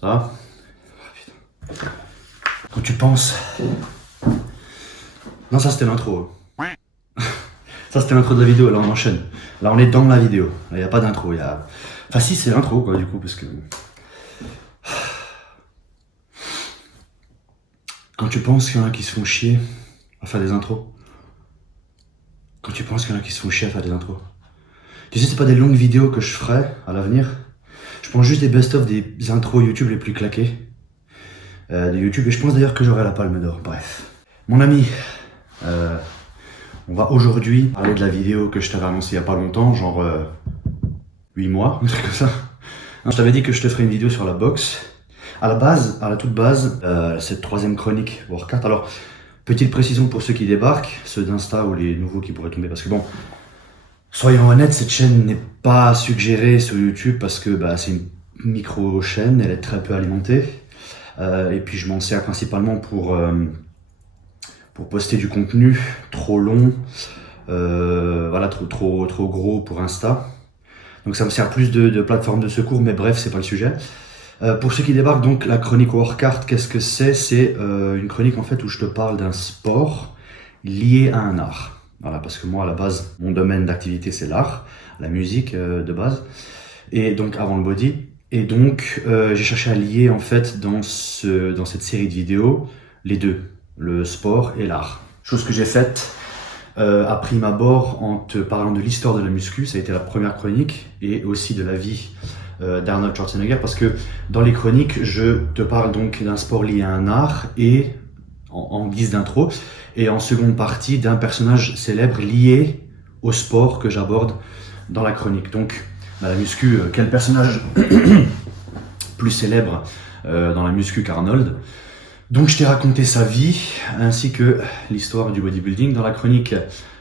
Ça va? Oh, putain. Quand tu penses... Non, ça c'était l'intro. Ça c'était l'intro de la vidéo, là on enchaîne. Là on est dans la vidéo. Là il n'y a pas d'intro. A... Enfin si, c'est l'intro quoi du coup, parce que... Quand tu penses qu'il y en a qui se font chier à faire des intros. Quand tu penses qu'il y en a qui se font chier à faire des intros. Tu sais, c'est pas des longues vidéos que je ferai à l'avenir. Je prends juste des best-of des intros YouTube les plus claqués. De YouTube, et je pense d'ailleurs que j'aurai la palme d'or. Bref. Mon ami, on va aujourd'hui parler de la vidéo que je t'avais annoncée il y a pas longtemps, genre 8 mois, un truc comme ça. Je t'avais dit que je te ferais une vidéo sur la boxe. À la base, à la toute base, cette troisième chronique Warcraft. Alors, petite précision pour ceux qui débarquent, ceux d'Insta ou les nouveaux qui pourraient tomber, parce que bon, soyons honnêtes, cette chaîne n'est pas suggérée sur YouTube parce que bah, c'est une micro-chaîne, elle est très peu alimentée. Et puis je m'en sers principalement pour poster du contenu trop long, voilà, trop gros pour Insta. Donc ça me sert plus de plateforme de secours, mais bref, c'est pas le sujet. Pour ceux qui débarquent, donc la chronique Warcraft, qu'est-ce que c'est? C'est une chronique en fait où je te parle d'un sport lié à un art. Voilà, parce que moi à la base, mon domaine d'activité c'est l'art, la musique de base, et donc avant le body. Et donc j'ai cherché à lier en fait dans cette série de vidéos les deux, le sport et l'art. Chose que j'ai faite à prime abord en te parlant de l'histoire de la muscu, ça a été la première chronique, et aussi de la vie d'Arnold Schwarzenegger, parce que dans les chroniques, je te parle donc d'un sport lié à un art et en guise d'intro, et en seconde partie d'un personnage célèbre lié au sport que j'aborde dans la chronique. Donc, dans la muscu, quel personnage plus célèbre dans la muscu qu'Arnold? Donc je t'ai raconté sa vie, ainsi que l'histoire du bodybuilding. Dans la chronique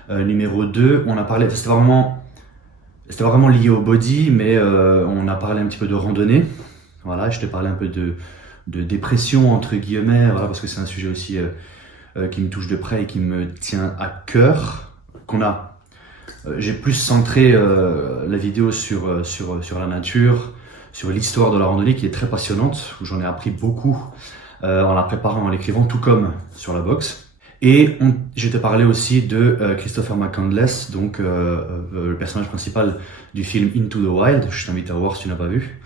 numéro 2, on a parlé, c'était vraiment lié au body, mais on a parlé un petit peu de randonnée. Voilà, je t'ai parlé un peu de dépression, entre guillemets, voilà, parce que c'est un sujet aussi qui me touche de près et qui me tient à cœur. J'ai plus centré la vidéo sur la nature, sur l'histoire de la randonnée qui est très passionnante, où j'en ai appris beaucoup en la préparant, en l'écrivant, tout comme sur la boxe. Et je t'ai parlé aussi de Christopher McCandless, donc le personnage principal du film Into the Wild. Je t'invite à voir si tu n'as pas vu.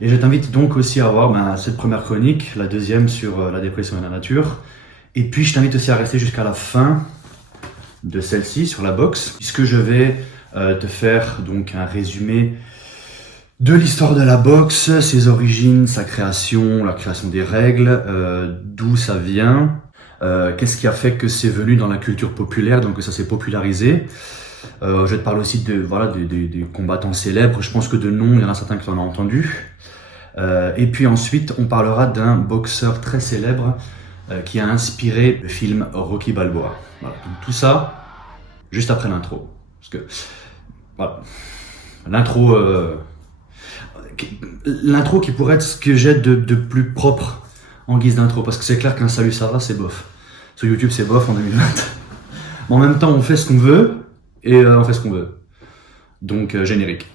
Et je t'invite donc aussi à voir cette première chronique, la deuxième sur la dépression et la nature. Et puis je t'invite aussi à rester jusqu'à la fin de celle-ci sur la boxe, puisque je vais te faire donc un résumé de l'histoire de la boxe, ses origines, sa création, la création des règles, d'où ça vient, qu'est-ce qui a fait que c'est venu dans la culture populaire, donc que ça s'est popularisé. Je vais te parler aussi des combattants célèbres, je pense que de nom, il y en a certains que tu en as entendu. Et puis ensuite, on parlera d'un boxeur très célèbre qui a inspiré le film Rocky Balboa. Voilà, donc tout ça, juste après l'intro. Parce que, voilà, l'intro qui pourrait être ce que j'ai de plus propre en guise d'intro, parce que c'est clair qu'un salut ça va, c'est bof. Sur YouTube c'est bof en 2020. Mais en même temps on fait ce qu'on veut, et on fait ce qu'on veut. Donc générique.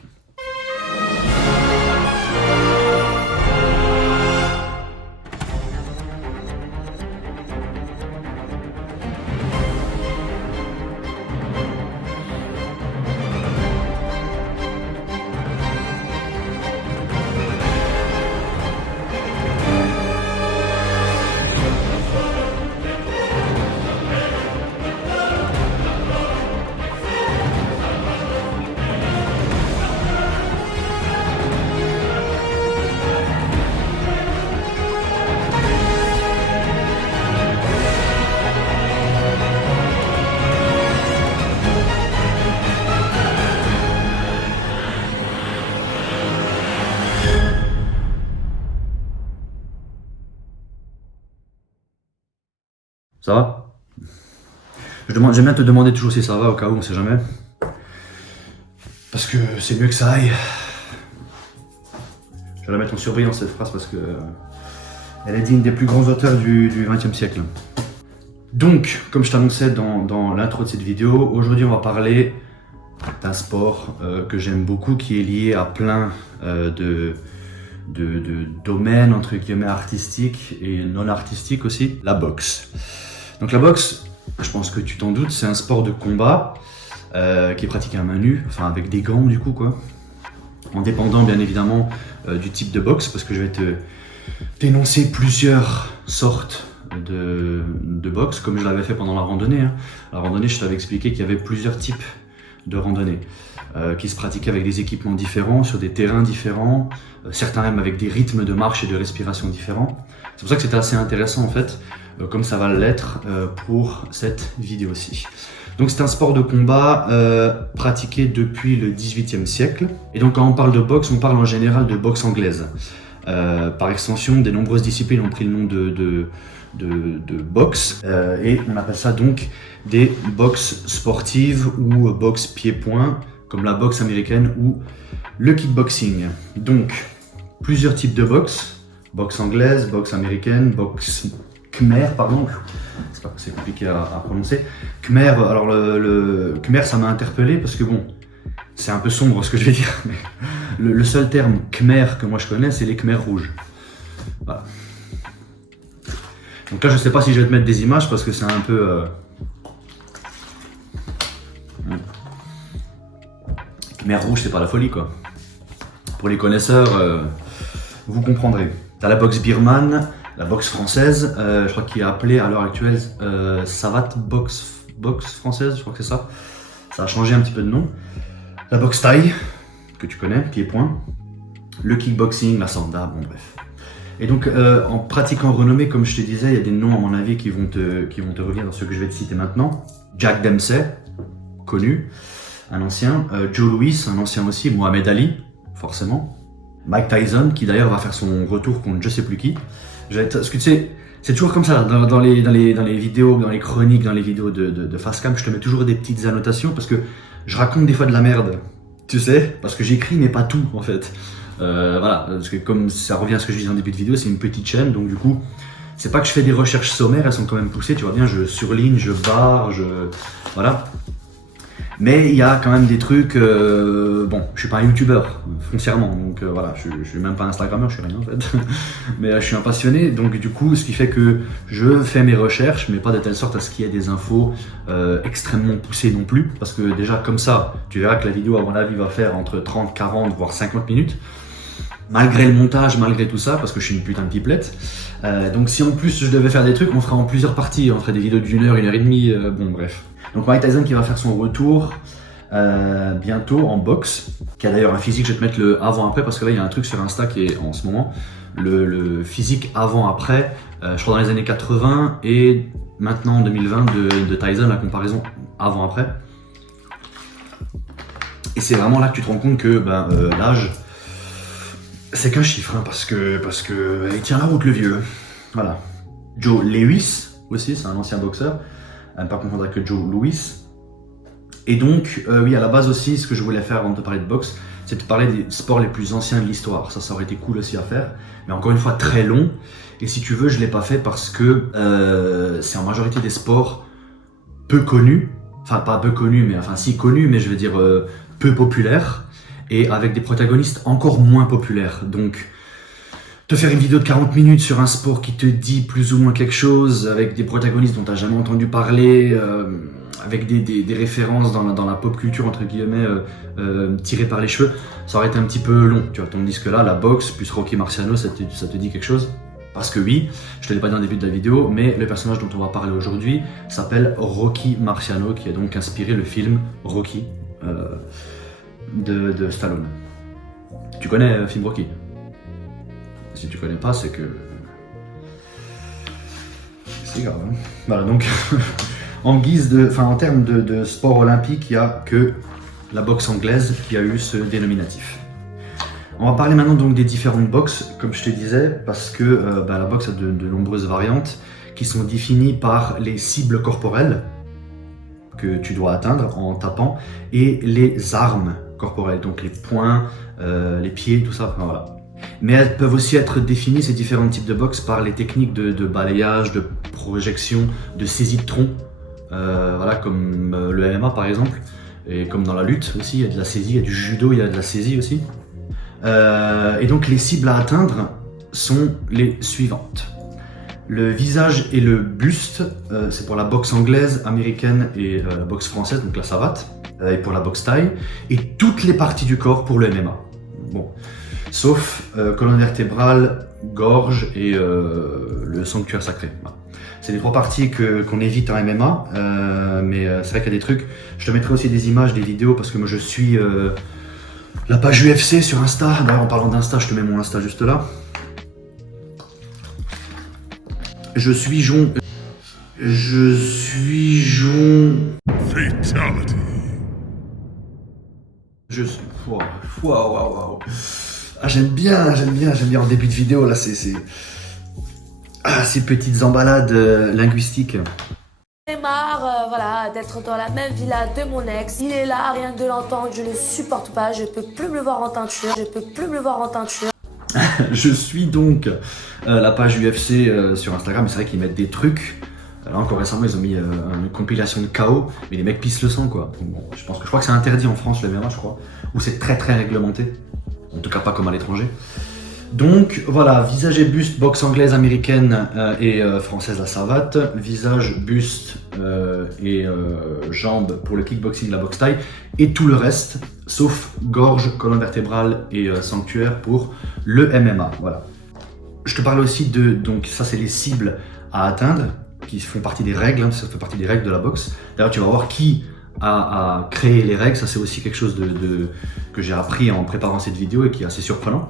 Ça va? J'aime bien te demander toujours si ça va, au cas où, on sait jamais. Parce que c'est mieux que ça aille. Je vais la mettre en surbrillance cette phrase parce que elle est digne des plus grands auteurs du XXe siècle. Donc, comme je t'annonçais dans l'intro de cette vidéo, aujourd'hui on va parler d'un sport que j'aime beaucoup, qui est lié à plein de domaine entre guillemets artistique et non artistique aussi, la boxe. Donc la boxe, je pense que tu t'en doutes, c'est un sport de combat qui est pratiqué à main nue, enfin avec des gants du coup quoi, en dépendant bien évidemment du type de boxe, parce que je vais te dénoncer plusieurs sortes de boxe, comme je l'avais fait pendant la randonnée. La randonnée, je t'avais expliqué qu'il y avait plusieurs types de randonnée qui se pratiquaient avec des équipements différents, sur des terrains différents, certains même avec des rythmes de marche et de respiration différents. C'est pour ça que c'était assez intéressant en fait, comme ça va l'être pour cette vidéo-ci. Donc c'est un sport de combat pratiqué depuis le XVIIIe siècle. Et donc quand on parle de boxe, on parle en général de boxe anglaise. Par extension, des nombreuses disciplines ont pris le nom de boxe et on appelle ça donc des boxes sportives ou boxe pied-point, comme la boxe américaine ou le kickboxing. Donc plusieurs types de boxe, boxe anglaise, boxe américaine, boxe Khmer, pardon, c'est compliqué à prononcer. Khmer, alors le Khmer ça m'a interpellé parce que bon, c'est un peu sombre ce que je vais dire, mais le seul terme Khmer que moi je connais, c'est les Khmers rouges. Voilà. Donc là, je sais pas si je vais te mettre des images parce que c'est un peu. Khmer rouge, c'est pas la folie quoi. Pour les connaisseurs, vous comprendrez. T'as la boxe birmane, la boxe française, je crois qu'il est appelé à l'heure actuelle Savate boxe française, je crois que c'est ça. Ça a changé un petit peu de nom. La boxe thaï, que tu connais, pied-point. Le kickboxing, la sanda, bon bref. Et donc en pratiquant renommé, comme je te disais, il y a des noms à mon avis qui vont te revenir dans ce que je vais te citer maintenant. Jack Dempsey, connu, un ancien. Joe Louis, un ancien aussi. Mohamed Ali, forcément. Mike Tyson, qui d'ailleurs va faire son retour contre je sais plus qui. Parce que tu sais, c'est toujours comme ça, dans les vidéos, dans les chroniques, dans les vidéos de Facecam, je te mets toujours des petites annotations parce que je raconte des fois de la merde, tu sais, parce que j'écris mais pas tout en fait. Voilà, parce que comme ça revient à ce que je disais en début de vidéo, c'est une petite chaîne, donc du coup, c'est pas que je fais des recherches sommaires, elles sont quand même poussées, tu vois bien, je surligne, je barre, voilà. Mais il y a quand même des trucs, bon, je suis pas un youtubeur, foncièrement, donc voilà, je suis même pas instagrammeur, je suis rien en fait. Mais je suis un passionné, donc du coup, ce qui fait que je fais mes recherches, mais pas de telle sorte à ce qu'il y ait des infos extrêmement poussées non plus, parce que déjà comme ça, tu verras que la vidéo à mon avis va faire entre 30, 40, voire 50 minutes. Malgré le montage, malgré tout ça, parce que je suis une putain de pipelette. Donc si en plus je devais faire des trucs, on fera en plusieurs parties, on ferait des vidéos d'1 heure, 1 heure et demie, bon bref. Donc Mike Tyson qui va faire son retour bientôt en boxe, qui a d'ailleurs un physique, je vais te mettre le avant-après, parce que là il y a un truc sur Insta qui est en ce moment, le physique avant-après, je crois dans les années 80 et maintenant en 2020 de Tyson, la comparaison avant-après. Et c'est vraiment là que tu te rends compte que l'âge, c'est qu'un chiffre, hein, parce que il tient la route le vieux. Voilà. Joe Lewis aussi, c'est un ancien boxeur, à ne pas confondre avec Joe Louis. Et donc, oui, à la base aussi, ce que je voulais faire avant de te parler de boxe, c'est de te parler des sports les plus anciens de l'histoire. Ça aurait été cool aussi à faire, mais encore une fois très long. Et si tu veux, je l'ai pas fait parce que c'est en majorité des sports peu connus, enfin pas peu connus, mais enfin si connus, mais je veux dire peu populaires, et avec des protagonistes encore moins populaires. Donc, te faire une vidéo de 40 minutes sur un sport qui te dit plus ou moins quelque chose, avec des protagonistes dont tu n'as jamais entendu parler, avec des références dans la pop culture, entre guillemets, tirées par les cheveux, ça aurait été un petit peu long. Tu vois, tandis que là, la boxe plus Rocky Marciano, ça te dit quelque chose? Parce que oui, je te l'ai pas dit en début de la vidéo, mais le personnage dont on va parler aujourd'hui s'appelle Rocky Marciano, qui a donc inspiré le film Rocky de Stallone. Tu connais le film Rocky? Si tu connais pas, c'est que... c'est grave, hein. Voilà, donc, en termes de sport olympique, il n'y a que la boxe anglaise qui a eu ce dénominatif. On va parler maintenant donc des différentes boxes, comme je te disais, parce que la boxe a de nombreuses variantes qui sont définies par les cibles corporelles que tu dois atteindre en tapant et les armes corporelles, donc les poings, les pieds, tout ça, enfin, voilà. Mais elles peuvent aussi être définies, ces différents types de boxe, par les techniques de balayage, de projection, de saisie de tronc, voilà, comme le MMA par exemple, et comme dans la lutte aussi, il y a de la saisie, il y a du judo, il y a de la saisie aussi. Et donc les cibles à atteindre sont les suivantes. Le visage et le buste, c'est pour la boxe anglaise, américaine et la boxe française, donc la savate, et pour la boxe thaï, et toutes les parties du corps pour le MMA. Bon, sauf colonne vertébrale, gorge et le sanctuaire sacré. Voilà. C'est les trois parties qu'on évite en MMA, mais c'est vrai qu'il y a des trucs. Je te mettrai aussi des images, des vidéos, parce que moi je suis la page UFC sur Insta. D'ailleurs, en parlant d'Insta, je te mets mon Insta juste là. Je suis Jon. Fatality. Waouh. Ah, j'aime bien en début de vidéo là, c'est ces petites emballades linguistiques. J'en ai marre, voilà, d'être dans la même villa de mon ex. Il est là, rien que de l'entendre, je le supporte pas, je peux plus me le voir en teinture, Je suis donc la page UFC sur Instagram, c'est vrai qu'ils mettent des trucs. Là encore récemment, ils ont mis une compilation de KO, mais les mecs pissent le sang quoi. Bon, je crois que c'est interdit en France le MMA, je crois, ou c'est très réglementé. En tout cas pas comme à l'étranger. Donc voilà, visage et buste, boxe anglaise, américaine et française la savate. Visage, buste et jambes pour le kickboxing, la boxe thaï. Et tout le reste, sauf gorge, colonne vertébrale et sanctuaire pour le MMA. Voilà. Je te parlais aussi de, donc ça c'est les cibles à atteindre, qui font partie des règles, hein, ça fait partie des règles de la boxe. D'ailleurs tu vas voir qui a créé les règles, ça c'est aussi quelque chose que j'ai appris en préparant cette vidéo et qui est assez surprenant.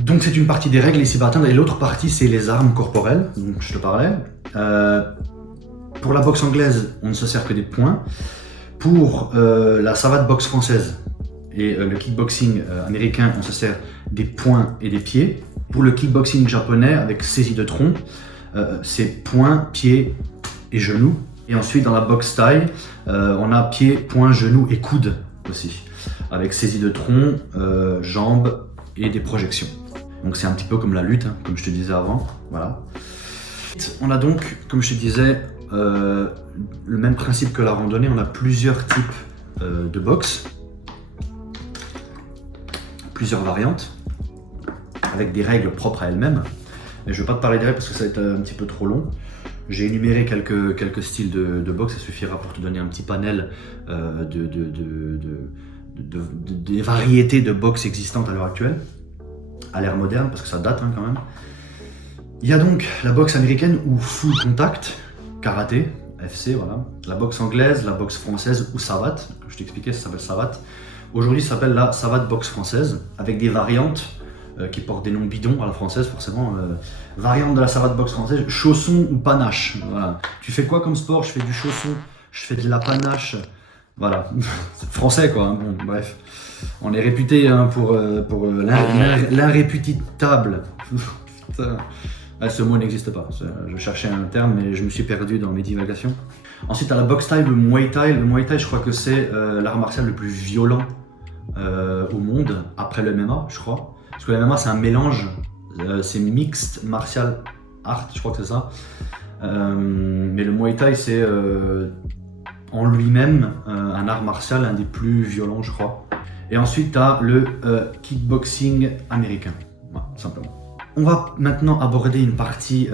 Donc c'est une partie des règles, les cibles à atteindre, et l'autre partie c'est les armes corporelles, donc je te parlais. Pour la boxe anglaise, on ne se sert que des poings. Pour la savate boxe française et le kickboxing américain, on se sert des poings et des pieds. Pour le kickboxing japonais, avec saisie de tronc, c'est poings, pieds et genoux. Et ensuite dans la boxe thaï, on a pieds, poings, genoux et coudes aussi, avec saisie de tronc, jambes et des projections. Donc c'est un petit peu comme la lutte, hein, comme je te disais avant. Voilà. On a donc, comme je te disais, le même principe que la randonnée, on a plusieurs types de boxe, plusieurs variantes, avec des règles propres à elles-mêmes. Mais je ne vais pas te parler des règles parce que ça va être un petit peu trop long. J'ai énuméré quelques styles de boxe, ça suffira pour te donner un petit panel des variétés de boxe existantes à l'heure actuelle, à l'ère moderne, parce que ça date hein, quand même. Il y a donc la boxe américaine ou full contact, karaté, FC, voilà. La boxe anglaise, la boxe française ou savate, comme je t'expliquais, ça s'appelle savate. Aujourd'hui, ça s'appelle la savate boxe française, avec des variantes qui portent des noms bidons à la française, forcément. Variante de la savate boxe française, chausson ou panache. Voilà. Tu fais quoi comme sport? Je fais du chausson, je fais de la panache. Voilà, c'est français quoi, hein. Bon, bref. On est réputé hein, pour l'irréputable. Ce mot n'existe pas, je cherchais un terme mais je me suis perdu dans mes divagations. Ensuite à la boxe thaï, le muay thai. Le muay thai je crois que c'est l'art martial le plus violent au monde, après le MMA je crois. Parce que le MMA c'est un mélange, c'est mixed martial art, je crois que c'est ça. Mais le muay thai c'est en lui-même un art martial, un des plus violents je crois. Et ensuite tu as le kickboxing américain, voilà, simplement. On va maintenant aborder une partie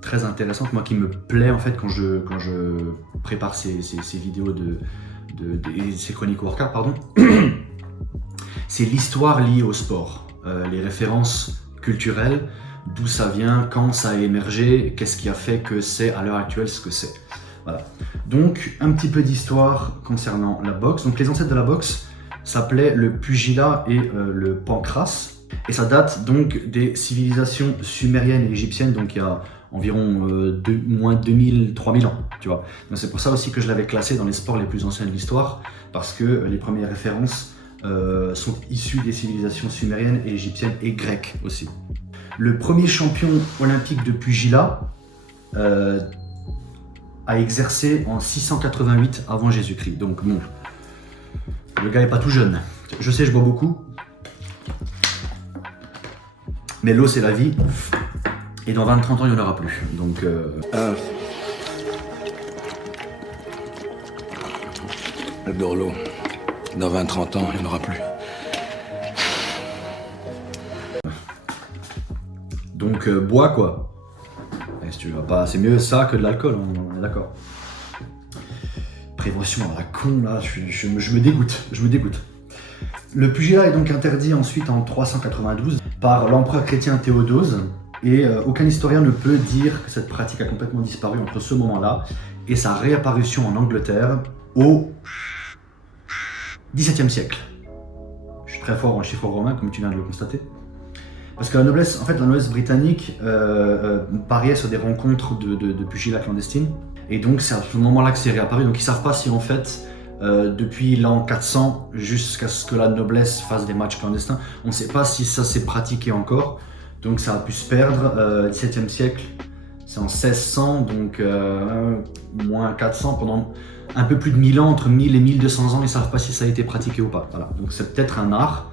très intéressante, moi qui me plaît en fait quand je prépare ces vidéos ces chroniques workout, pardon. C'est l'histoire liée au sport, les références culturelles, d'où ça vient, quand ça a émergé, qu'est-ce qui a fait que c'est à l'heure actuelle ce que c'est. Voilà. Donc un petit peu d'histoire concernant la boxe. Donc les ancêtres de la boxe s'appelaient le pugilat et le pancrace. Et ça date donc des civilisations sumériennes et égyptiennes, donc il y a environ moins 2000-3000 ans, tu vois. Donc c'est pour ça aussi que je l'avais classé dans les sports les plus anciens de l'histoire, parce que les premières références sont issues des civilisations sumériennes et égyptiennes et grecques aussi. Le premier champion olympique de pugilat a exercé en 688 avant Jésus-Christ. Donc bon, le gars est pas tout jeune. Je sais, je bois beaucoup. Mais l'eau c'est la vie, et dans 20-30 ans il n'y en aura plus, donc... J'adore l'eau. Dans 20-30 ans, il n'y en aura plus. Donc bois quoi. Et si tu vas pas, c'est mieux ça que de l'alcool, on est d'accord. Prévention à la con là, je me dégoûte. Le pugilat est donc interdit ensuite en 392 par l'empereur chrétien Théodose et aucun historien ne peut dire que cette pratique a complètement disparu entre ce moment-là et sa réapparition en Angleterre au XVIIe siècle. Je suis très fort en chiffres romains comme tu viens de le constater. Parce que la noblesse, en fait, la noblesse britannique pariait sur des rencontres de pugilat clandestines. Et donc c'est à ce moment-là que c'est réapparu. Donc ils savent pas si en fait, depuis l'an 400 jusqu'à ce que la noblesse fasse des matchs clandestins, on ne sait pas si ça s'est pratiqué encore. Donc ça a pu se perdre. 17e siècle, c'est en 1600, donc moins 400 pendant un peu plus de 1000 ans, entre 1000 et 1200 ans, ils savent pas si ça a été pratiqué ou pas. Voilà. Donc c'est peut-être un art.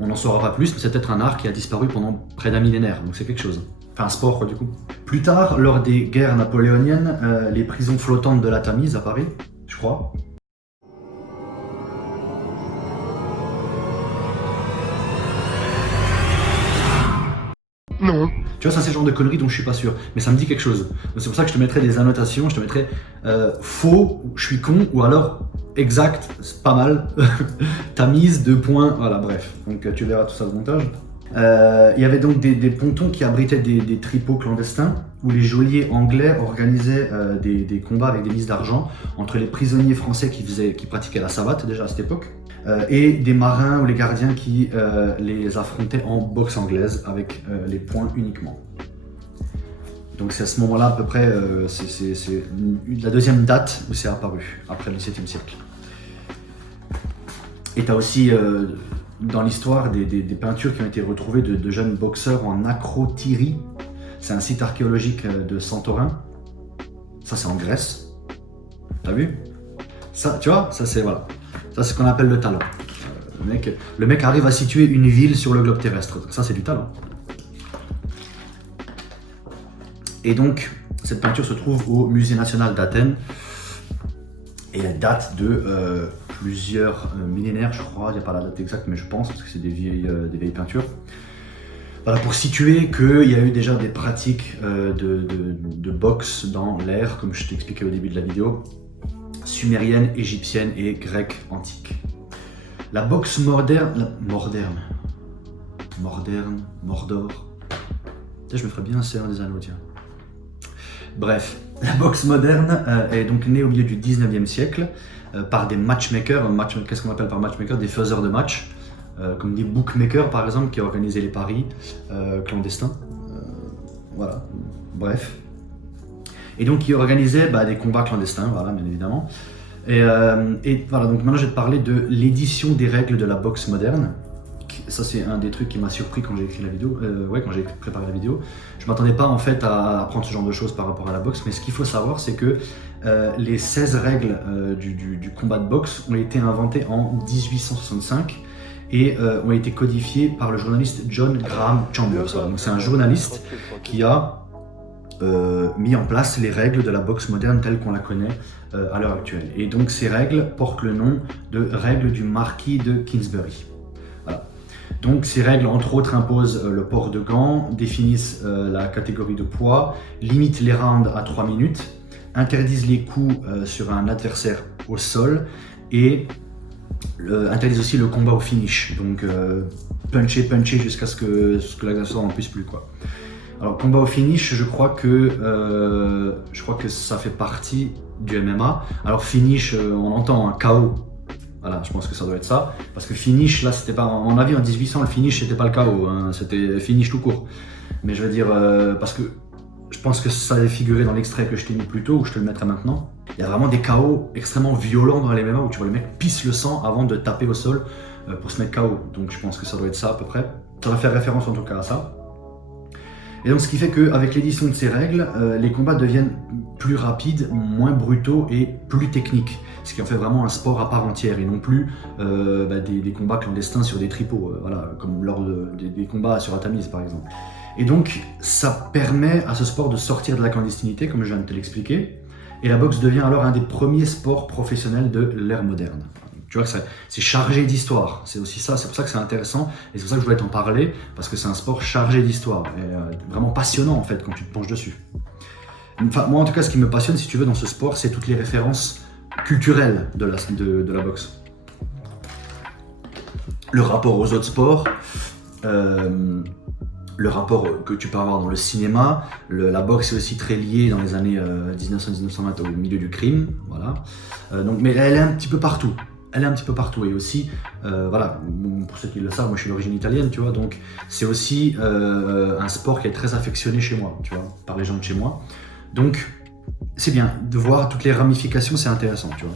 On n'en saura pas plus, mais c'est peut-être un art qui a disparu pendant près d'un millénaire, donc c'est quelque chose. Enfin, un sport, quoi, du coup. Plus tard, lors des guerres napoléoniennes, les prisons flottantes de la Tamise à Paris, je crois. Non. Tu vois, ça c'est le genre de conneries dont je suis pas sûr, mais ça me dit quelque chose. C'est pour ça que je te mettrai des annotations, je te mettrai faux, je suis con, ou alors exact, c'est pas mal, Tamise, 2 points, voilà, bref. Donc tu verras tout ça au montage. Il y avait donc des pontons qui abritaient des tripots clandestins où les geôliers anglais organisaient des combats avec des mises d'argent entre les prisonniers français qui pratiquaient la savate déjà à cette époque et des marins ou les gardiens qui les affrontaient en boxe anglaise avec les poings uniquement. Donc c'est à ce moment-là à peu près, c'est la deuxième date où c'est apparu, après le XVIIe siècle. Et tu as aussi dans l'histoire des peintures qui ont été retrouvées de jeunes boxeurs en Acrotyrie. C'est un site archéologique de Santorin. Ça c'est en Grèce. T'as vu? Ça, tu vois, ça c'est voilà. Ça c'est ce qu'on appelle le talent. Le mec arrive à situer une ville sur le globe terrestre. Ça c'est du talent. Et donc cette peinture se trouve au Musée national d'Athènes. Et elle date de plusieurs millénaires, je crois. Il n'y a pas la date exacte, mais je pense, parce que c'est des vieilles peintures. Voilà, pour situer qu'il y a eu déjà des pratiques de boxe dans l'ère, comme je t'expliquais au début de la vidéo, sumérienne, égyptienne et grecque antique. La boxe moderne, Mordor. Je me ferais bien un Seigneur des Anneaux, tiens. Bref, la boxe moderne est donc née au milieu du 19e siècle par des matchmakers. Qu'est-ce qu'on appelle par matchmaker? Des faiseurs de match, comme des bookmakers par exemple qui organisaient les paris clandestins. Voilà, bref. Et donc qui organisaient des combats clandestins, voilà, bien évidemment. Et voilà, donc maintenant je vais te parler de l'édition des règles de la boxe moderne. Ça c'est un des trucs qui m'a surpris quand j'ai écrit la vidéo, quand j'ai préparé la vidéo. Je m'attendais pas en fait à apprendre ce genre de choses par rapport à la boxe, mais ce qu'il faut savoir c'est que les 16 règles du combat de boxe ont été inventées en 1865 et ont été codifiées par le journaliste John Graham Chambers. Donc c'est un journaliste qui a mis en place les règles de la boxe moderne telles qu'on la connaît à l'heure actuelle. Et donc ces règles portent le nom de règles du marquis de Kingsbury. Voilà. Donc ces règles, entre autres, imposent le port de gants, définissent la catégorie de poids, limitent les rounds à 3 minutes, interdisent les coups sur un adversaire au sol et interdisent aussi le combat au finish. Donc puncher jusqu'à ce que l'agresseur n'en puisse plus, quoi. Alors combat au finish, je crois que ça fait partie du MMA. Alors finish, on entend un KO. Voilà, je pense que ça doit être ça. Parce que finish, là, c'était pas. À mon avis, en 1800, le finish, c'était pas le KO. Hein, c'était finish tout court. Mais je veux dire, parce que je pense que ça avait figuré dans l'extrait que je t'ai mis plus tôt, ou je te le mettrai maintenant. Il y a vraiment des KO extrêmement violents dans les MMA où tu vois le mec pisse le sang avant de taper au sol pour se mettre KO. Donc je pense que ça doit être ça à peu près. Ça doit faire référence en tout cas à ça. Et donc ce qui fait qu'avec l'édition de ces règles, les combats deviennent plus rapides, moins brutaux et plus techniques. Ce qui en fait vraiment un sport à part entière et non plus des combats clandestins sur des tripots, voilà, comme lors des combats sur la Tamise par exemple. Et donc ça permet à ce sport de sortir de la clandestinité, comme je viens de te l'expliquer, et la boxe devient alors un des premiers sports professionnels de l'ère moderne. Tu vois que c'est chargé d'histoire. C'est aussi ça, c'est pour ça que c'est intéressant. Et c'est pour ça que je voulais t'en parler, parce que c'est un sport chargé d'histoire. Et vraiment passionnant, en fait, quand tu te penches dessus. Enfin, moi, en tout cas, ce qui me passionne, si tu veux, dans ce sport, c'est toutes les références culturelles de la boxe. Le rapport aux autres sports, le rapport que tu peux avoir dans le cinéma, la boxe est aussi très liée dans les années 1900-1920 au milieu du crime, voilà. Donc, mais elle est un petit peu partout. Elle est un petit peu partout et aussi, voilà, pour ceux qui le savent, moi je suis d'origine italienne, tu vois, donc c'est aussi un sport qui est très affectionné chez moi, tu vois, par les gens de chez moi. Donc c'est bien de voir toutes les ramifications, c'est intéressant, tu vois.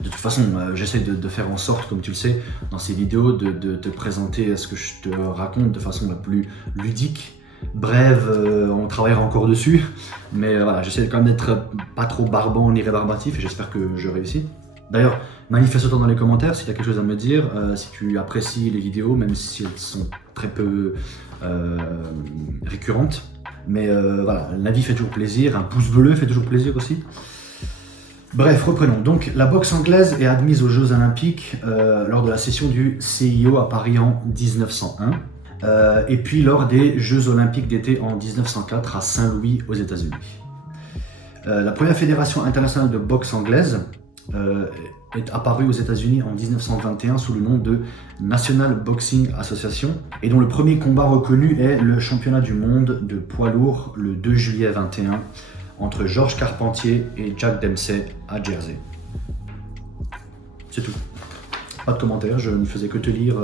De toute façon, j'essaie de faire en sorte, comme tu le sais, dans ces vidéos, de te présenter ce que je te raconte de façon la plus ludique, brève, on travaillera encore dessus, mais voilà, j'essaie quand même d'être pas trop barbant ni rébarbatif et j'espère que je réussis. D'ailleurs, manifeste-toi dans les commentaires si tu as quelque chose à me dire, si tu apprécies les vidéos, même si elles sont très peu récurrentes. Mais voilà, l'avis fait toujours plaisir, un pouce bleu fait toujours plaisir aussi. Bref, reprenons. Donc, la boxe anglaise est admise aux Jeux Olympiques lors de la session du CIO à Paris en 1901. Et puis lors des Jeux Olympiques d'été en 1904 à Saint-Louis aux États-Unis. La première fédération internationale de boxe anglaise est apparue aux États-Unis en 1921 sous le nom de National Boxing Association et dont le premier combat reconnu est le championnat du monde de poids lourd le 2 juillet 21 entre Georges Carpentier et Jack Dempsey à Jersey. C'est tout. Pas de commentaires, je ne faisais que te lire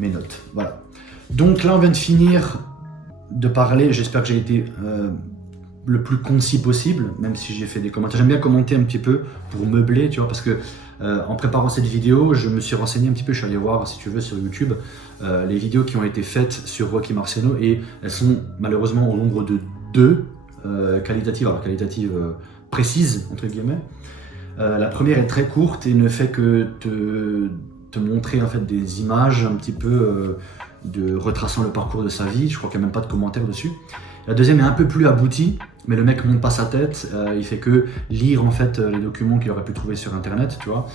mes notes. Voilà. Donc là on vient de finir de parler, j'espère que j'ai été le plus concis possible, même si j'ai fait des commentaires. J'aime bien commenter un petit peu pour meubler, tu vois, parce que en préparant cette vidéo, je me suis renseigné un petit peu, je suis allé voir, si tu veux, sur YouTube, les vidéos qui ont été faites sur Rocky Marciano, et elles sont malheureusement au nombre de 2, qualitatives, alors qualitatives précises, entre guillemets. La première est très courte et ne fait que te montrer en fait des images un petit peu de retraçant le parcours de sa vie. Je crois qu'il n'y a même pas de commentaires dessus. La deuxième est un peu plus aboutie, mais le mec monte pas sa tête, il fait que lire en fait les documents qu'il aurait pu trouver sur internet, tu vois.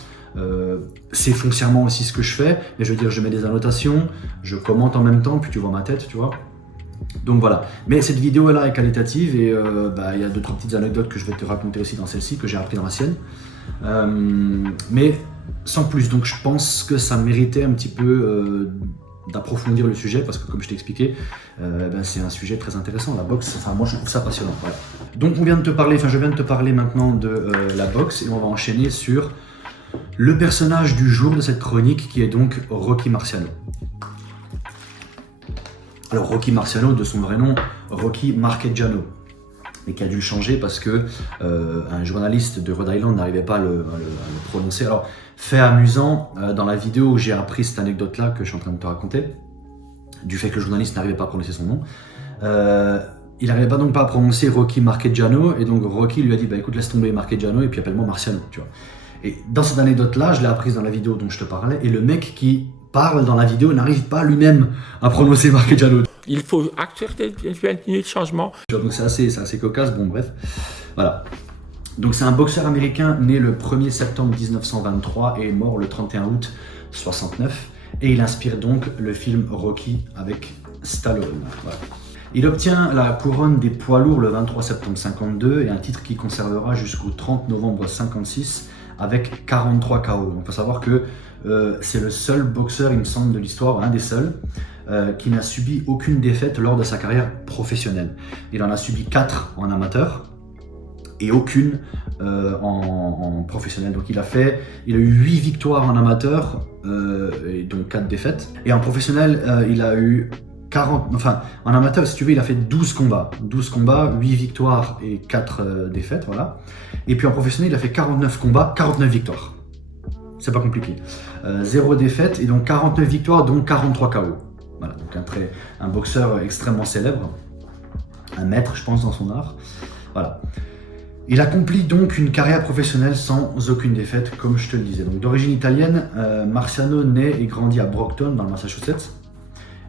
C'est foncièrement aussi ce que je fais, mais je veux dire, je mets des annotations, je commente en même temps, puis tu vois ma tête, tu vois. Donc voilà, mais cette vidéo là est qualitative et il y a 2-3 petites anecdotes que je vais te raconter aussi dans celle-ci, que j'ai appris dans la sienne. Mais sans plus, donc je pense que ça méritait un petit peu d'approfondir le sujet parce que comme je t'ai expliqué, c'est un sujet très intéressant, la boxe, enfin moi je trouve ça passionnant. Voilà. Donc je viens de te parler maintenant de la boxe et on va enchaîner sur le personnage du jour de cette chronique qui est donc Rocky Marciano. Alors Rocky Marciano, de son vrai nom, Rocky Marchegiano, mais qui a dû le changer parce que un journaliste de Rhode Island n'arrivait pas à le prononcer. Alors, fait amusant, dans la vidéo où j'ai appris cette anecdote-là que je suis en train de te raconter, du fait que le journaliste n'arrivait pas à prononcer son nom, il n'arrivait pas donc pas à prononcer Rocky Marchegiano, et donc Rocky lui a dit bah écoute, laisse tomber Marchegiano et puis appelle-moi Marciano, tu vois. Et dans cette anecdote-là, je l'ai apprise dans la vidéo dont je te parlais, et le mec qui parle dans la vidéo n'arrive pas lui-même à prononcer Marchegiano. Il faut accepter le changement. Donc c'est assez cocasse, bon bref, voilà. Donc c'est un boxeur américain né le 1er septembre 1923 et mort le 31 août 69, et il inspire donc le film Rocky avec Stallone. Voilà. Il obtient la couronne des poids lourds le 23 septembre 52 et un titre qu'il conservera jusqu'au 30 novembre 56 avec 43 KO. Donc il faut savoir que c'est le seul boxeur, il me semble, de l'histoire, un des seuls, qui n'a subi aucune défaite lors de sa carrière professionnelle. Il en a subi 4 en amateur et aucune en professionnel. Donc il a eu 8 victoires en amateur, et donc 4 défaites. Et en professionnel, il a eu 40, enfin en amateur, si tu veux, il a fait 12 combats, 8 victoires et 4 défaites, voilà. Et puis en professionnel, il a fait 49 combats, 49 victoires. C'est pas compliqué. 0 défaite et donc 49 victoires, dont 43 KO. Voilà, donc un boxeur extrêmement célèbre, un maître, je pense, dans son art. Voilà. Il accomplit donc une carrière professionnelle sans aucune défaite, comme je te le disais. Donc d'origine italienne, Marciano naît et grandit à Brockton, dans le Massachusetts.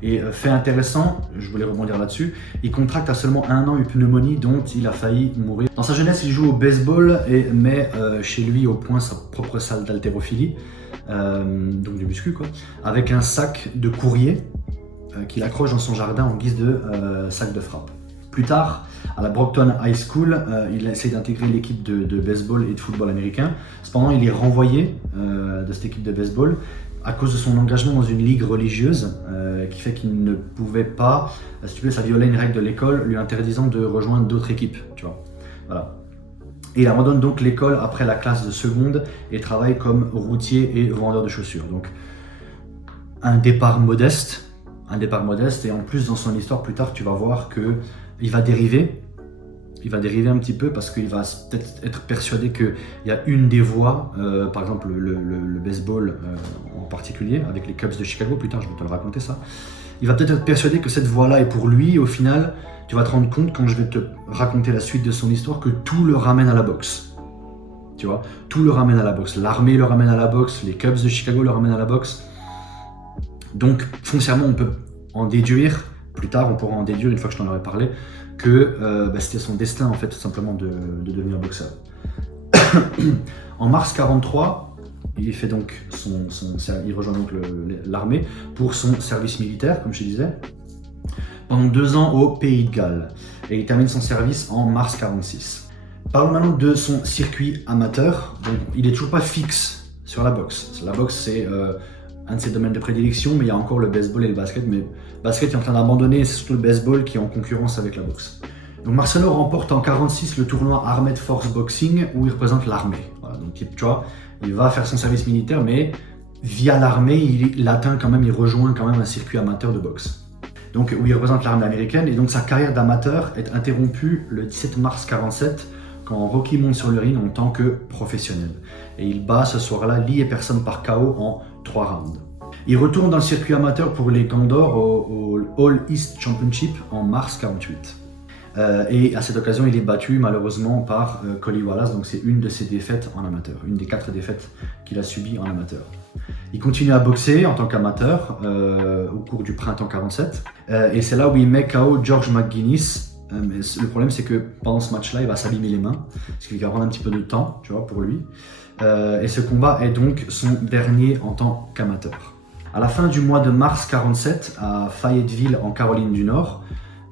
Et fait intéressant, je voulais rebondir là-dessus, il contracte à seulement 1 an une pneumonie dont il a failli mourir. Dans sa jeunesse, il joue au baseball et met chez lui au point sa propre salle d'haltérophilie, donc du muscu quoi, avec un sac de courrier qu'il accroche dans son jardin en guise de sac de frappe. Plus tard, à la Brockton High School, il essaie d'intégrer l'équipe de baseball et de football américain. Cependant, il est renvoyé de cette équipe de baseball à cause de son engagement dans une ligue religieuse qui fait qu'il ne pouvait pas, si tu veux, ça violait une règle de l'école lui interdisant de rejoindre d'autres équipes, tu vois. Voilà. Et il abandonne donc l'école après la classe de seconde et travaille comme routier et vendeur de chaussures. Donc un départ modeste et en plus dans son histoire plus tard tu vas voir que il va dériver un petit peu parce qu'il va peut-être être persuadé qu'il y a une des voies, par exemple le baseball en particulier, avec les Cubs de Chicago, plus tard je vais te le raconter ça. Il va peut-être être persuadé que cette voie-là est pour lui, et au final, tu vas te rendre compte quand je vais te raconter la suite de son histoire que tout le ramène à la boxe. Tu vois, tout le ramène à la boxe. L'armée le ramène à la boxe, les Cubs de Chicago le ramènent à la boxe. Donc foncièrement, on peut en déduire, plus tard on pourra en déduire une fois que je t'en aurai parlé, que c'était son destin en fait tout simplement de devenir boxeur. En mars 43, il fait donc il rejoint donc l'armée pour son service militaire, comme je te disais, pendant 2 ans au Pays de Galles, et il termine son service en mars 46. Parlons maintenant de son circuit amateur. Donc, il est toujours pas fixe sur la boxe. La boxe c'est un de ses domaines de prédilection, mais il y a encore le baseball et le basket, mais le basket est en train d'abandonner, c'est surtout le baseball qui est en concurrence avec la boxe. Donc Marciano remporte en 46 le tournoi Armed Force Boxing où il représente l'armée. Voilà, donc tu vois, il va faire son service militaire, mais via l'armée, il atteint quand même, il rejoint quand même un circuit amateur de boxe. Donc où il représente l'armée américaine, et donc sa carrière d'amateur est interrompue le 17 mars 47 quand Rocky monte sur le ring en tant que professionnel. Et il bat ce soir-là Lee et personne par KO en 3 rounds. Il retourne dans le circuit amateur pour les Gants d'Or au All East Championship en mars 48. Et à cette occasion, il est battu malheureusement par Collie Wallace, donc c'est une de ses défaites en amateur, une des 4 défaites qu'il a subies en amateur. Il continue à boxer en tant qu'amateur au cours du printemps 47, et c'est là où il met KO George McGuinness. Mais le problème c'est que pendant ce match-là, il va s'abîmer les mains, ce qui va prendre un petit peu de temps, tu vois, pour lui. Et ce combat est donc son dernier en tant qu'amateur. À la fin du mois de mars 47, à Fayetteville en Caroline du Nord,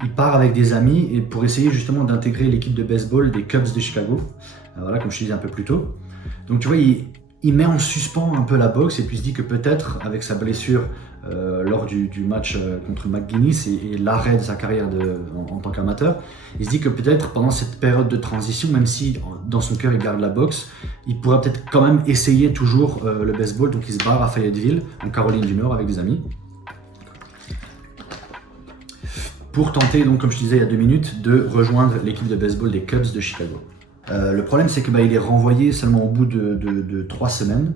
il part avec des amis et pour essayer justement d'intégrer l'équipe de baseball des Cubs de Chicago, voilà, comme je te disais un peu plus tôt. Donc tu vois, il met en suspens un peu la boxe et puis il se dit que peut-être avec sa blessure lors du match contre McGuinness et l'arrêt de sa carrière en tant qu'amateur, il se dit que peut-être pendant cette période de transition, même si dans son cœur il garde la boxe, il pourra peut-être quand même essayer toujours le baseball. Donc il se barre à Fayetteville en Caroline du Nord avec des amis pour tenter, donc comme je te disais il y a 2 minutes, de rejoindre l'équipe de baseball des Cubs de Chicago. Le problème c'est que il est renvoyé seulement au bout de 3 semaines.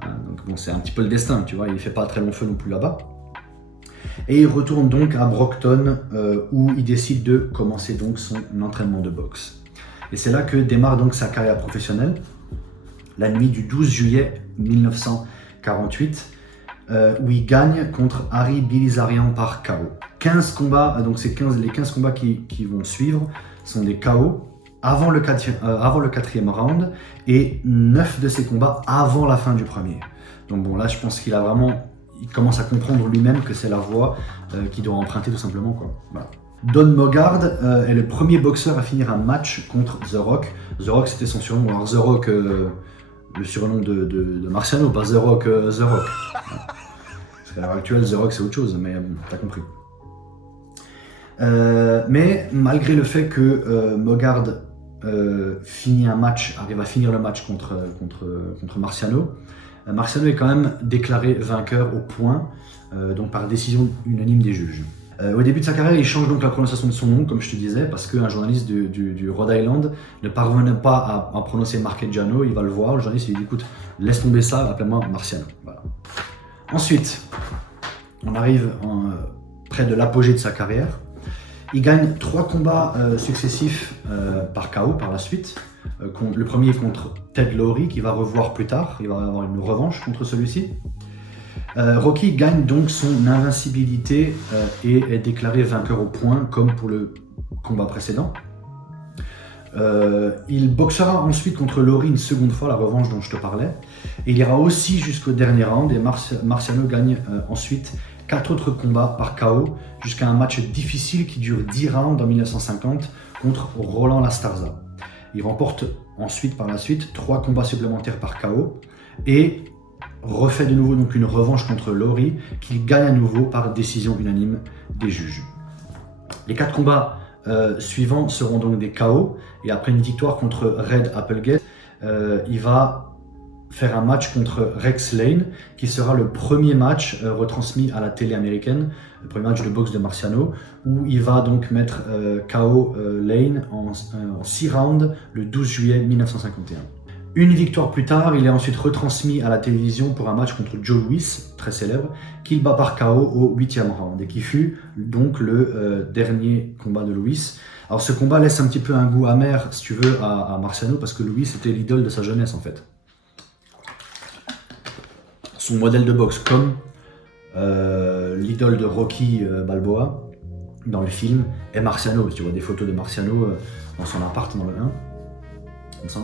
Donc bon, c'est un petit peu le destin, tu vois, il fait pas très long feu non plus là-bas. Et il retourne donc à Brockton où il décide de commencer donc son entraînement de boxe. Et c'est là que démarre donc sa carrière professionnelle, la nuit du 12 juillet 1948, où il gagne contre Harry Bilizarian par KO. 15 combats, donc c'est les 15 combats qui vont suivre sont des KO avant le 4e round et 9 de ces combats avant la fin du premier. Donc bon, là je pense qu'il commence à comprendre lui-même que c'est la voie qu'il doit emprunter tout simplement, quoi. Voilà. Don Mogard est le premier boxeur à finir un match contre The Rock. The Rock c'était son surnom, alors The Rock, le surnom de Marciano, pas The Rock, The Rock. Parce qu'à l'heure actuelle The Rock c'est autre chose, mais bon, t'as compris. Mais malgré le fait que Mogard arrive à finir le match contre Marciano, Marciano est quand même déclaré vainqueur au point, donc par décision unanime des juges. Au début de sa carrière, il change donc la prononciation de son nom, comme je te disais, parce qu'un journaliste du Rhode Island ne parvenait pas à prononcer Marchegiano. Il va le voir, le journaliste lui dit écoute, laisse tomber ça, appelle-moi Marciano. Voilà. Ensuite, on arrive près de l'apogée de sa carrière. Il gagne 3 combats successifs par KO par la suite. Le premier contre Ted Lowry, qui va revoir plus tard. Il va avoir une revanche contre celui-ci. Rocky gagne donc son invincibilité et est déclaré vainqueur au point comme pour le combat précédent. Il boxera ensuite contre Laurie une seconde fois, la revanche dont je te parlais. Et il ira aussi jusqu'au dernier round et Marciano gagne ensuite 4 autres combats par KO jusqu'à un match difficile qui dure 10 rounds en 1950 contre Roland Lastarza. Il remporte ensuite par la suite 3 combats supplémentaires par KO et refait de nouveau donc une revanche contre Laurie qu'il gagne à nouveau par décision unanime des juges. Les 4 combats suivants seront donc des KO et après une victoire contre Red Applegate, il va faire un match contre Rex Lane qui sera le premier match retransmis à la télé américaine, le premier match de boxe de Marciano où il va donc mettre KO Lane en 6 rounds le 12 juillet 1951. Une victoire plus tard, il est ensuite retransmis à la télévision pour un match contre Joe Louis, très célèbre, qu'il bat par KO au 8e round et qui fut donc le dernier combat de Louis. Alors ce combat laisse un petit peu un goût amer, si tu veux, à Marciano parce que Louis était l'idole de sa jeunesse en fait. Son modèle de boxe comme l'idole de Rocky Balboa dans le film est Marciano. Tu vois des photos de Marciano dans son appart dans le 1.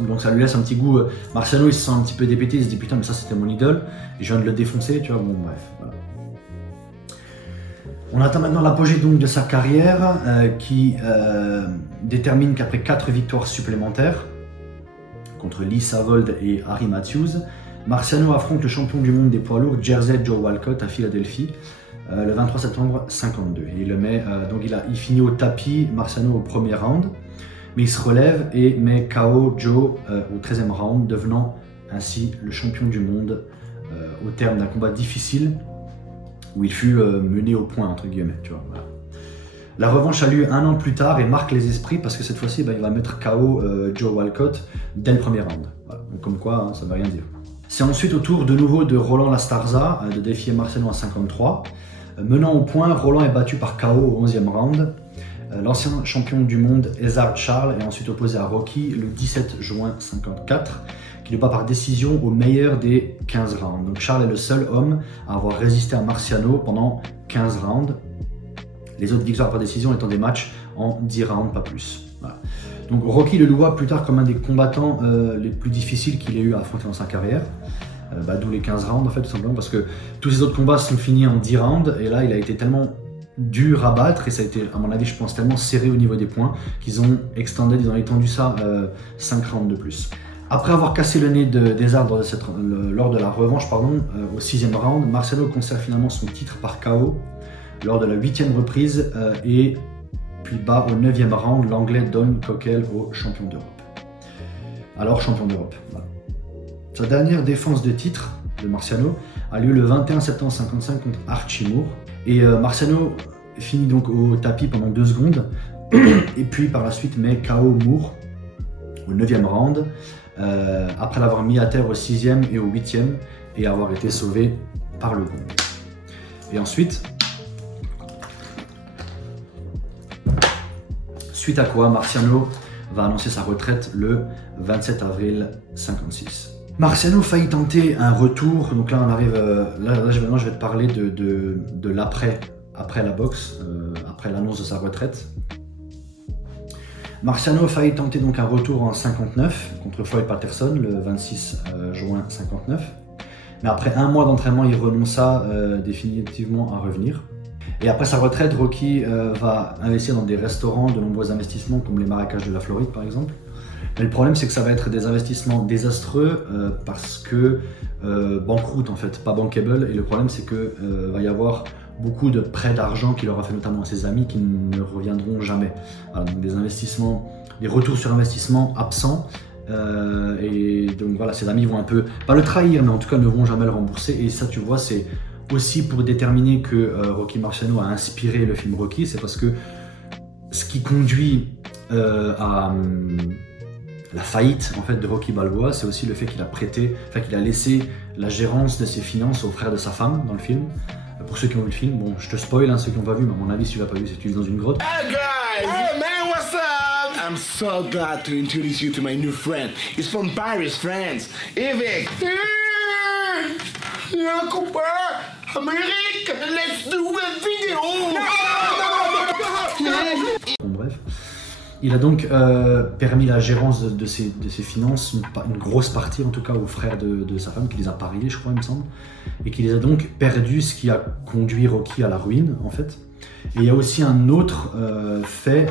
Donc ça lui laisse un petit goût. Marciano il se sent un petit peu dépêté, il se dit putain mais ça c'était mon idole et je viens de le défoncer, tu vois, bon bref. Voilà. On attend maintenant l'apogée donc de sa carrière qui détermine qu'après 4 victoires supplémentaires contre Lee Savold et Harry Matthews, Marciano affronte le champion du monde des poids lourds Jersey Joe Walcott à Philadelphie le 23 septembre 52. Et il le met, donc il finit au tapis Marciano au premier round. Mais il se relève et met KO Joe au 13e round, devenant ainsi le champion du monde au terme d'un combat difficile où il fut mené au point, entre guillemets. Tu vois, voilà. La revanche a lieu 1 an plus tard et marque les esprits parce que cette fois-ci, il va mettre KO Joe Walcott dès le premier round. Voilà. Donc, comme quoi, ça ne veut rien dire. C'est ensuite au tour de nouveau de Roland Lastarza de défier Marciano à 53. Menant au point, Roland est battu par KO au 11e round. L'ancien champion du monde Ezzard Charles est ensuite opposé à Rocky le 17 juin 54, qui le bat par décision au meilleur des 15 rounds. Donc Charles est le seul homme à avoir résisté à Marciano pendant 15 rounds. Les autres victoires par décision étant des matchs en 10 rounds, pas plus. Voilà. Donc Rocky le loua plus tard comme un des combattants les plus difficiles qu'il ait eu à affronter dans sa carrière. D'où les 15 rounds en fait, tout simplement parce que tous les autres combats sont finis en 10 rounds et là il a été tellement dur à battre et ça a été à mon avis je pense tellement serré au niveau des points qu'ils ont étendu ça 5 rounds de plus. Après avoir cassé le nez d'Ezzard lors de la revanche au 6e round, Marciano conserve finalement son titre par KO lors de la 8e reprise et puis bat au 9e round l'anglais Don Cockell au champion d'Europe. Alors champion d'Europe. Voilà. Sa dernière défense de titre de Marciano a lieu le 21 septembre 55 contre Archie Moore. Et Marciano finit donc au tapis pendant 2 secondes et puis par la suite met KO Moore au 9e round après l'avoir mis à terre au 6e et au 8e et avoir été sauvé par le gong. Et ensuite, suite à quoi Marciano va annoncer sa retraite le 27 avril 56. Marciano faillit tenter un retour, donc là on arrive, maintenant je vais te parler de l'après, après la boxe, après l'annonce de sa retraite. Marciano faillit tenter donc un retour en 59 contre Floyd Patterson le 26 juin 59, mais après 1 mois d'entraînement il renonça définitivement à revenir. Et après sa retraite, Rocky va investir dans des restaurants, de nombreux investissements comme les marécages de la Floride par exemple. Mais le problème c'est que ça va être des investissements désastreux parce que banqueroute en fait, pas bankable. Et le problème c'est que va y avoir beaucoup de prêts d'argent qu'il aura fait notamment à ses amis qui ne reviendront jamais. Voilà, donc des investissements, des retours sur investissement absents. Et donc voilà, ses amis vont un peu, pas le trahir, mais en tout cas ne vont jamais le rembourser. Et ça tu vois, c'est aussi pour déterminer que Rocky Marciano a inspiré le film Rocky, c'est parce que ce qui conduit à la faillite en fait de Rocky Balboa, c'est aussi le fait qu'il a laissé la gérance de ses finances au frère de sa femme dans le film. Pour ceux qui ont vu le film, bon, je te spoil, ceux qui n'ont pas vu, mais à mon avis, si tu l'as pas vu, c'est que tu vis dans une grotte. Hey guys! Hey man, what's up? I'm so glad to introduce you to my new friend. He's from Paris, France. Evic! Yeah, Cooper! Amérique, let's do a video. Bon, bref. Il a donc permis la gérance de ses finances, une grosse partie en tout cas aux frères de sa femme, qui les a pariés, je crois, il me semble, et qui les a donc perdus, ce qui a conduit Rocky à la ruine, en fait. Et il y a aussi un autre fait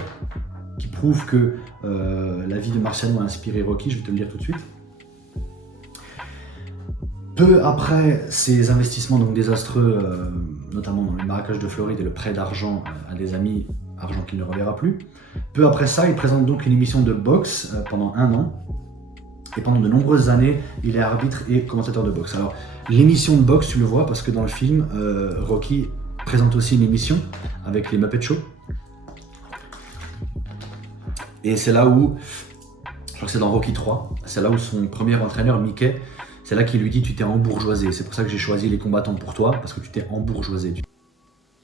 qui prouve que la vie de Marciano a inspiré Rocky, je vais te le dire tout de suite. Peu après ces investissements donc désastreux, notamment dans les marécages de Floride et le prêt d'argent à des amis, argent qu'il ne reverra plus, peu après ça, il présente donc une émission de boxe pendant 1 an. Et pendant de nombreuses années, il est arbitre et commentateur de boxe. Alors, l'émission de boxe, tu le vois, parce que dans le film, Rocky présente aussi une émission avec les Muppet Show. Et c'est là où, je crois que c'est dans Rocky 3, c'est là où son premier entraîneur, Mickey, c'est là qu'il lui dit « tu t'es embourgeoisé ». C'est pour ça que j'ai choisi les combattants pour toi, parce que tu t'es embourgeoisé. Tu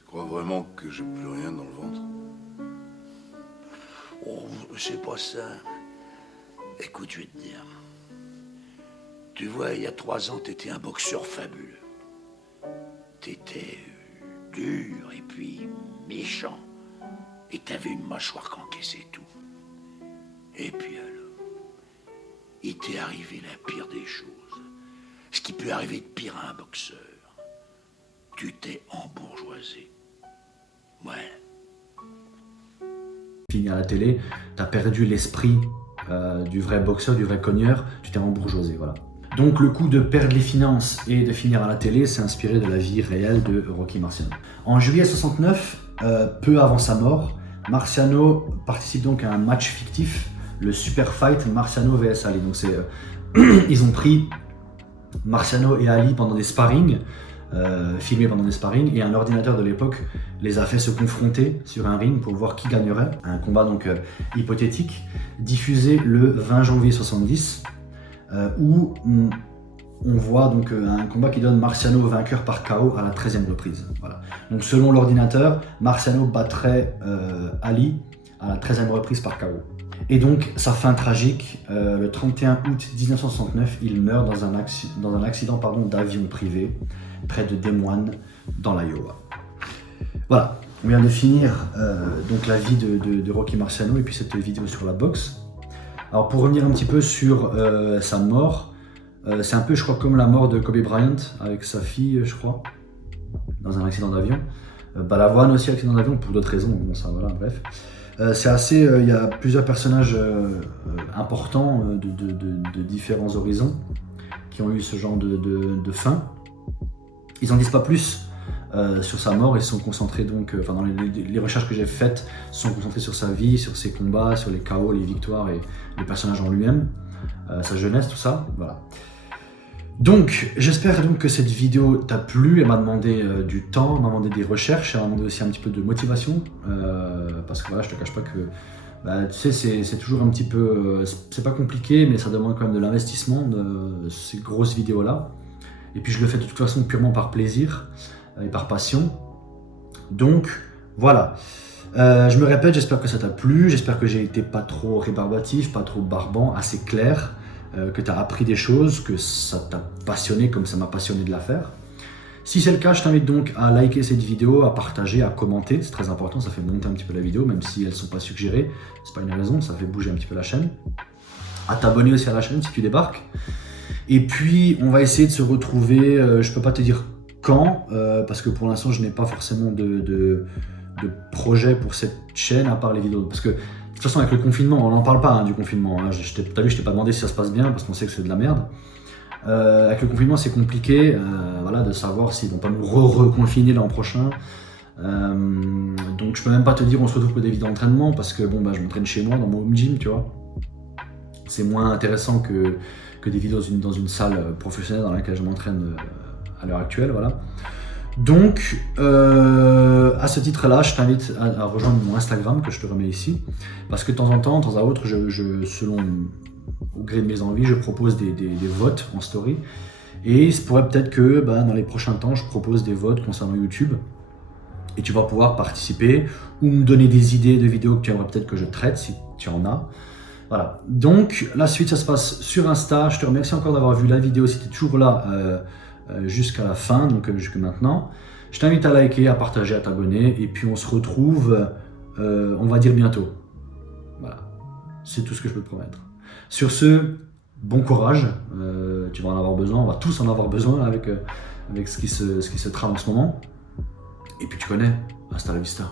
crois vraiment que j'ai plus rien dans le ventre? Oh, c'est pas ça. Écoute, je vais te dire. Tu vois, il y a 3 ans, t'étais un boxeur fabuleux. T'étais dur et puis méchant. Et t'avais une mâchoire qu'encaissait tout. Et puis alors, il t'est arrivé la pire des choses. Ce qui peut arriver de pire à un boxeur. Tu t'es embourgeoisé. Ouais. Fini à la télé, t'as perdu l'esprit du vrai boxeur, du vrai cogneur, tu t'es embourgeoisé, voilà. Donc le coup de perdre les finances et de finir à la télé, c'est inspiré de la vie réelle de Rocky Marciano. En juillet 69, peu avant sa mort, Marciano participe donc à un match fictif, le Super Fight Marciano vs Ali. Donc c'est, ils ont pris Marciano et Ali pendant des sparring, filmés pendant des sparring, et un ordinateur de l'époque les a fait se confronter sur un ring pour voir qui gagnerait. Un combat donc hypothétique, diffusé le 20 janvier 70, où on voit donc un combat qui donne Marciano vainqueur par KO à la 13e reprise. Voilà. Donc selon l'ordinateur, Marciano battrait Ali à la 13e reprise par KO. Et donc sa fin tragique, le 31 août 1969, il meurt dans un accident d'avion privé près de Des Moines dans l'Iowa. Voilà, on vient de finir donc la vie de Rocky Marciano et puis cette vidéo sur la boxe. Alors pour revenir un petit peu sur sa mort, c'est un peu, je crois, comme la mort de Kobe Bryant avec sa fille, je crois, dans un accident d'avion. Balavoine aussi, accident d'avion, pour d'autres raisons, bon ça voilà, bref. C'est assez, il y a plusieurs personnages importants de différents horizons qui ont eu ce genre de fin. Ils n'en disent pas plus sur sa mort, ils sont concentrés donc, dans les recherches que j'ai faites sont concentrées sur sa vie, sur ses combats, sur les KO, les victoires et les personnages en lui-même, sa jeunesse, tout ça, voilà. Donc, j'espère donc que cette vidéo t'a plu. Elle m'a demandé du temps, elle m'a demandé des recherches, elle m'a demandé aussi un petit peu de motivation, parce que voilà, je te cache pas que, tu sais, c'est toujours un petit peu, c'est pas compliqué, mais ça demande quand même de l'investissement de ces grosses vidéos-là. Et puis je le fais de toute façon purement par plaisir et par passion. Donc, voilà. Je me répète, j'espère que ça t'a plu, j'espère que j'ai été pas trop rébarbatif, pas trop barbant, assez clair. Que tu as appris des choses, que ça t'a passionné comme ça m'a passionné de la faire. Si c'est le cas, je t'invite donc à liker cette vidéo, à partager, à commenter, c'est très important, ça fait monter un petit peu la vidéo, même si elles ne sont pas suggérées, c'est pas une raison, ça fait bouger un petit peu la chaîne. À t'abonner aussi à la chaîne si tu débarques. Et puis on va essayer de se retrouver, je peux pas te dire quand, parce que pour l'instant je n'ai pas forcément de projet pour cette chaîne à part les vidéos, parce que de toute façon, avec le confinement, on n'en parle pas du confinement. Hein. T'as vu, je t'ai pas demandé si ça se passe bien parce qu'on sait que c'est de la merde. Avec le confinement, c'est compliqué voilà, de savoir s'ils vont pas nous reconfiner l'an prochain. Donc, je peux même pas te dire on se retrouve pour des vidéos d'entraînement parce que bon, je m'entraîne chez moi dans mon home gym, tu vois. C'est moins intéressant que des vidéos dans une salle professionnelle dans laquelle je m'entraîne à l'heure actuelle, voilà. Donc, à ce titre-là, je t'invite à rejoindre mon Instagram que je te remets ici, parce que de temps en temps, de temps à autre, selon au gré de mes envies, je propose des votes en story, et il se pourrait peut-être que dans les prochains temps, je propose des votes concernant YouTube, et tu vas pouvoir participer ou me donner des idées de vidéos que tu aimerais peut-être que je traite, si tu en as. Voilà, donc la suite, ça se passe sur Insta. Je te remercie encore d'avoir vu la vidéo, si tu es toujours là. jusqu'à la fin, donc jusque maintenant. Je t'invite à liker, à partager, à t'abonner, et puis on se retrouve, on va dire bientôt. Voilà, c'est tout ce que je peux te promettre. Sur ce, bon courage, tu vas en avoir besoin, on va tous en avoir besoin avec ce qui se trame en ce moment. Et puis tu connais, hasta la vista.